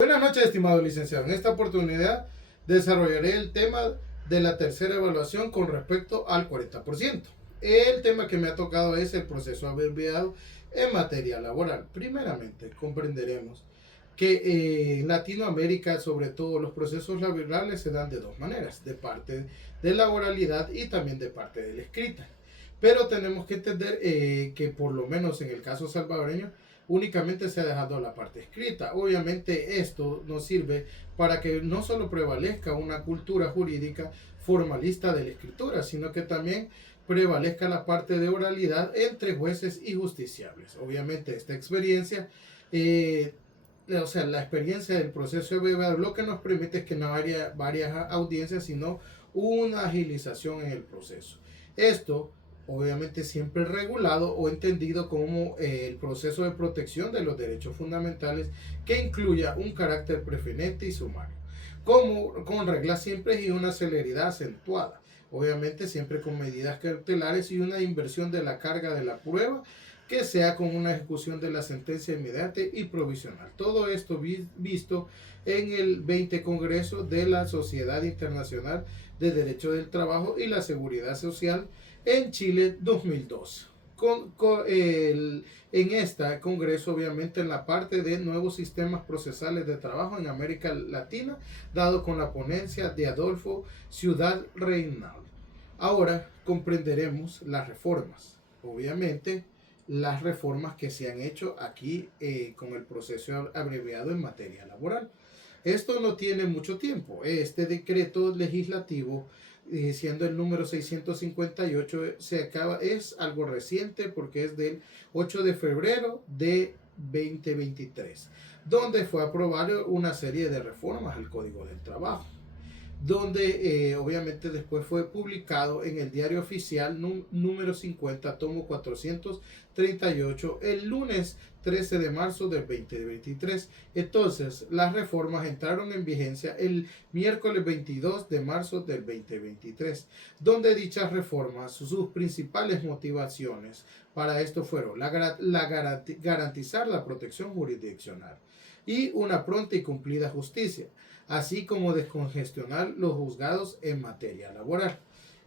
Buenas noches, estimado licenciado. En esta oportunidad desarrollaré el tema de la tercera evaluación con respecto al 40%. El tema que me ha tocado es el proceso abreviado en materia laboral. Primeramente, comprenderemos que en Latinoamérica, sobre todo, los procesos laborales se dan de dos maneras, de parte de la oralidad y también de parte de la escrita. Pero tenemos que entender que por lo menos en el caso salvadoreño, únicamente se ha dejado la parte escrita. Obviamente esto nos sirve para que no solo prevalezca una cultura jurídica formalista de la escritura, sino que también prevalezca la parte de oralidad entre jueces y justiciables. Obviamente esta experiencia, la experiencia del proceso de abreviado lo que nos permite es que no haya varias audiencias, sino una agilización en el proceso. Esto obviamente siempre regulado o entendido como el proceso de protección de los derechos fundamentales que incluya un carácter preferente y sumario, como con reglas simples y una celeridad acentuada, obviamente siempre con medidas cautelares y una inversión de la carga de la prueba que sea con una ejecución de la sentencia inmediata y provisional. Todo esto visto en el 20 Congreso de la Sociedad Internacional de Derecho del Trabajo y la Seguridad Social en Chile 2002. En este congreso, obviamente, en la parte de nuevos sistemas procesales de trabajo en América Latina, dado con la ponencia de Adolfo Ciudad Reynal. Ahora comprenderemos las reformas. Obviamente, las reformas que se han hecho aquí con el proceso abreviado en materia laboral. Esto no tiene mucho tiempo. Este decreto legislativo, siendo el número 658, es algo reciente porque es del 8 de febrero de 2023, donde fue aprobada una serie de reformas al Código del Trabajo, donde obviamente después fue publicado en el Diario Oficial número 50, tomo 438, el lunes 13 de marzo del 2023. Entonces, las reformas entraron en vigencia el miércoles 22 de marzo del 2023, donde dichas reformas, sus principales motivaciones para esto fueron garantizar la protección jurisdiccional y una pronta y cumplida justicia, así como descongestionar los juzgados en materia laboral.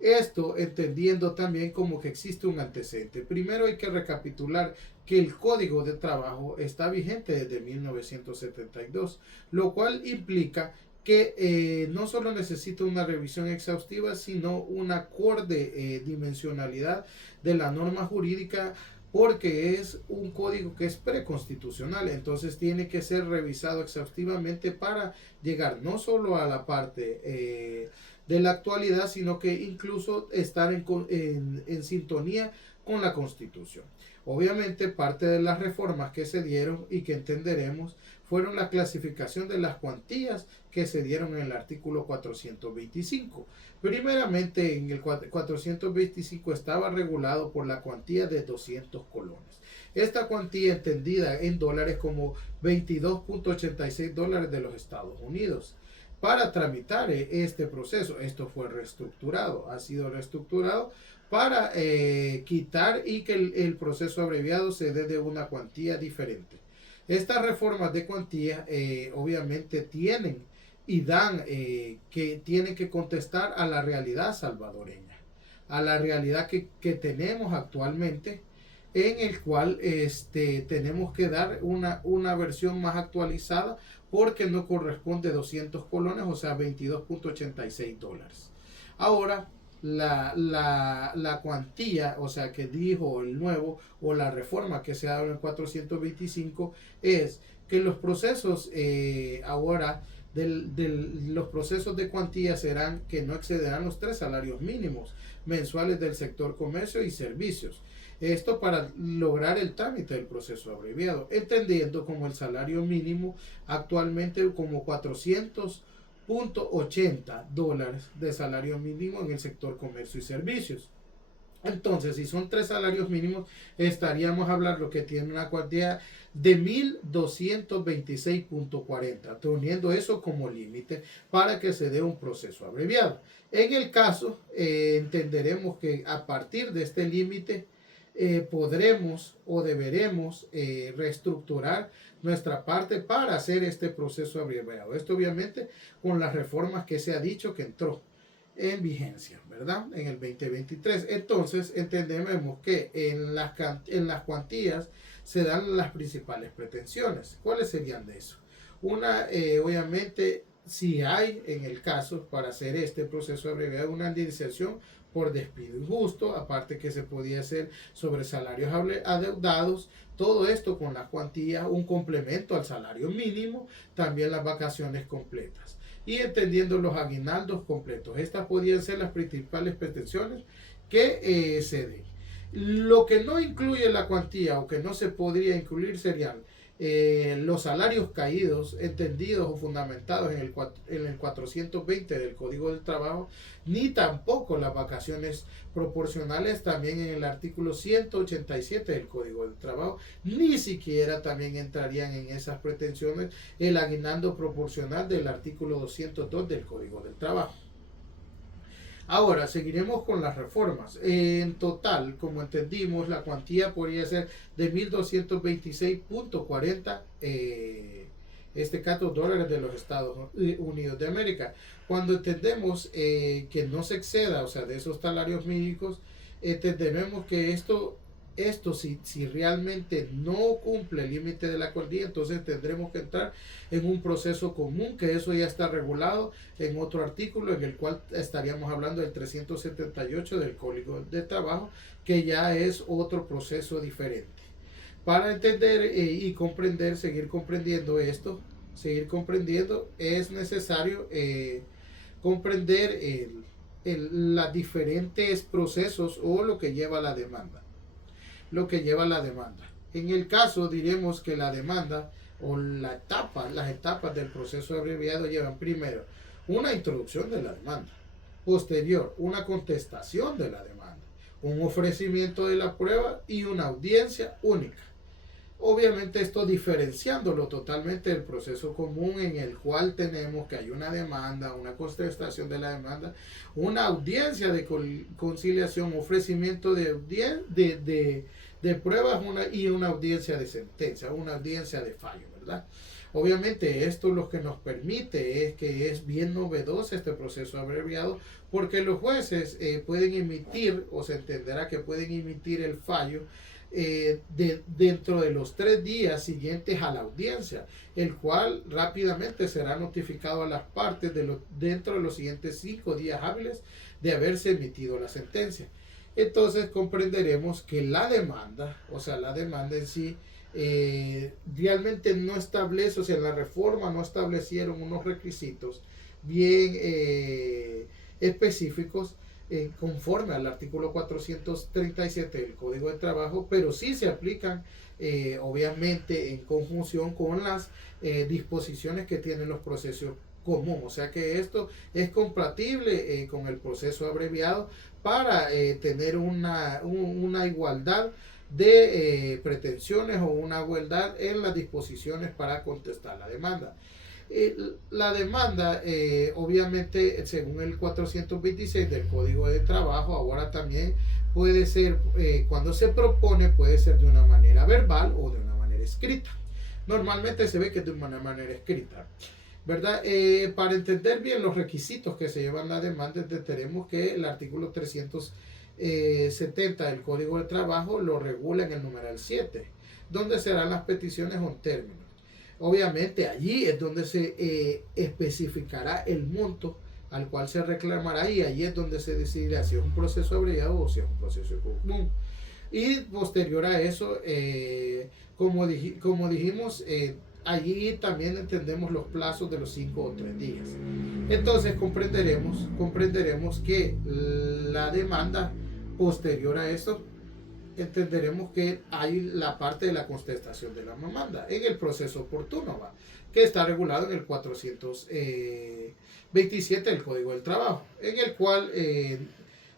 Esto entendiendo también como que existe un antecedente. Primero hay que recapitular que el Código de Trabajo está vigente desde 1972, lo cual implica que no solo necesita una revisión exhaustiva, sino una acorde dimensionalidad de la norma jurídica, porque es un código que es preconstitucional, entonces tiene que ser revisado exhaustivamente para llegar no solo a la parte de la actualidad, sino que incluso estar en sintonía con la Constitución. Obviamente parte de las reformas que se dieron y que entenderemos fueron la clasificación de las cuantías que se dieron en el artículo 425. Primeramente, en el 425 estaba regulado por la cuantía de 200 colones. Esta cuantía entendida en dólares como 22.86 dólares de los Estados Unidos. Para tramitar este proceso, esto fue reestructurado, ha sido reestructurado para quitar y que el proceso abreviado se dé de una cuantía diferente. Estas reformas de cuantía obviamente tienen y dan que tienen que contestar a la realidad salvadoreña, a la realidad que tenemos actualmente, en el cual tenemos que dar una versión más actualizada porque no corresponde a 200 colones, o sea, 22.86 dólares. Ahora, la cuantía, o sea, que dijo el nuevo o la reforma que se ha dado en el 425 es que los procesos ahora los procesos de cuantía serán que no excederán los 3 salarios mínimos mensuales del sector comercio y servicios. Esto para lograr el trámite del proceso abreviado, entendiendo como el salario mínimo actualmente como 400.80 dólares de salario mínimo en el sector comercio y servicios. Entonces, si son 3 salarios mínimos, estaríamos hablando que tiene una cuantía de 1.226.40, teniendo eso como límite para que se dé un proceso abreviado. En el caso, entenderemos que a partir de este límite podremos o deberemos reestructurar nuestra parte para hacer este proceso abreviado. Esto obviamente con las reformas que se ha dicho que entró en vigencia, ¿verdad? En el 2023. Entonces entendemos que en las cuantías se dan las principales pretensiones. ¿Cuáles serían de eso? Una, obviamente, si hay en el caso para hacer este proceso abreviado una indemnización por despido injusto, aparte que se podía hacer sobre salarios adeudados, todo esto con las cuantías, un complemento al salario mínimo, también las vacaciones completas y entendiendo los aguinaldos completos. Estas podrían ser las principales pretensiones que se den. Lo que no incluye la cuantía o que no se podría incluir serían los salarios caídos, entendidos o fundamentados en el 420 del Código del Trabajo, ni tampoco las vacaciones proporcionales también en el artículo 187 del Código del Trabajo, ni siquiera también entrarían en esas pretensiones el aguinaldo proporcional del artículo 202 del Código del Trabajo. Ahora, seguiremos con las reformas. En total, como entendimos, la cuantía podría ser de 1.226.40 dólares de los Estados Unidos de América. Cuando entendemos que no se exceda, o sea, de esos salarios mínimos, entendemos que esto si realmente no cumple el límite de la cuantía, entonces tendremos que entrar en un proceso común, que eso ya está regulado en otro artículo en el cual estaríamos hablando del 378 del Código de Trabajo, que ya es otro proceso diferente. Para entender y comprender, seguir comprendiendo esto, es necesario comprender los diferentes procesos o lo que lleva la demanda. En el caso diremos que la demanda o las etapas del proceso abreviado llevan primero una introducción de la demanda, posterior una contestación de la demanda, un ofrecimiento de la prueba y una audiencia única. Obviamente esto diferenciándolo totalmente del proceso común en el cual tenemos que hay una demanda, una contestación de la demanda, una audiencia de conciliación, ofrecimiento de pruebas y una audiencia de sentencia, una audiencia de fallo, ¿verdad? Obviamente esto lo que nos permite es que es bien novedoso este proceso abreviado porque los jueces pueden emitir o se entenderá que pueden emitir el fallo dentro de los 3 días siguientes a la audiencia, el cual rápidamente será notificado a las partes dentro de los siguientes 5 días hábiles de haberse emitido la sentencia. Entonces comprenderemos que la demanda en sí, realmente no establece, o sea, la reforma no establecieron unos requisitos bien específicos conforme al artículo 437 del Código de Trabajo, pero sí se aplican obviamente en conjunción con las disposiciones que tienen los procesos comunes. O sea que esto es compatible con el proceso abreviado para tener una igualdad de pretensiones o una igualdad en las disposiciones para contestar la demanda. La demanda, obviamente, según el 426 del Código de Trabajo, ahora también puede ser, cuando se propone, puede ser de una manera verbal o de una manera escrita. Normalmente se ve que es de una manera escrita, ¿verdad? Para entender bien los requisitos que se llevan la demanda, tenemos que el artículo 370 del Código de Trabajo lo regula en el numeral 7, donde serán las peticiones o términos. Obviamente allí es donde se especificará el monto al cual se reclamará y allí es donde se decidirá si es un proceso abreviado o si es un proceso común. Y posterior a eso, como dijimos, allí también entendemos los plazos de los 5 o 3 días. Entonces comprenderemos que la demanda posterior a eso, entenderemos que hay la parte de la contestación de la demanda en el proceso oportuno, que está regulado en el 427 del Código del Trabajo, en el cual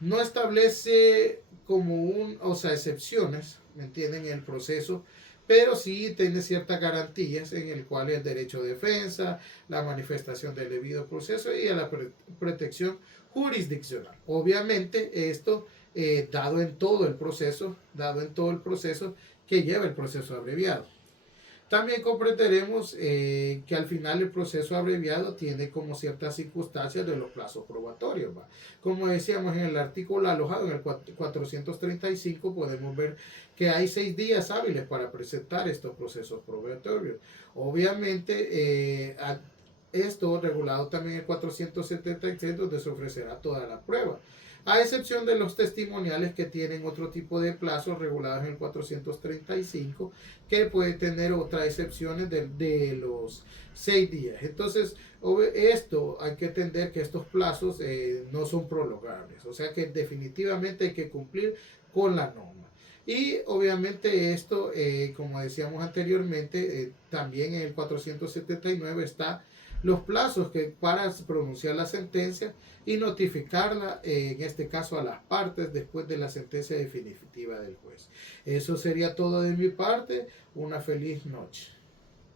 no establece excepciones, ¿me entienden?, en el proceso, pero sí tiene ciertas garantías en el cual el derecho de defensa, la manifestación del debido proceso y a la protección jurisdiccional. Obviamente esto dado en todo el proceso que lleva el proceso abreviado. También comprenderemos que al final el proceso abreviado tiene como ciertas circunstancias de los plazos probatorios. ¿Va? Como decíamos en el artículo alojado en el 435, podemos ver que hay 6 días hábiles para presentar estos procesos probatorios. Obviamente, esto regulado también en el 476, donde se ofrecerá toda la prueba, a excepción de los testimoniales que tienen otro tipo de plazos regulados en el 435, que puede tener otras excepciones de los 6 días. Entonces, esto hay que entender que estos plazos no son prolongables, o sea que definitivamente hay que cumplir con la norma. Y obviamente esto, como decíamos anteriormente, también en el 479 está los plazos que para pronunciar la sentencia y notificarla, en este caso a las partes, después de la sentencia definitiva del juez. Eso sería todo de mi parte. Una feliz noche.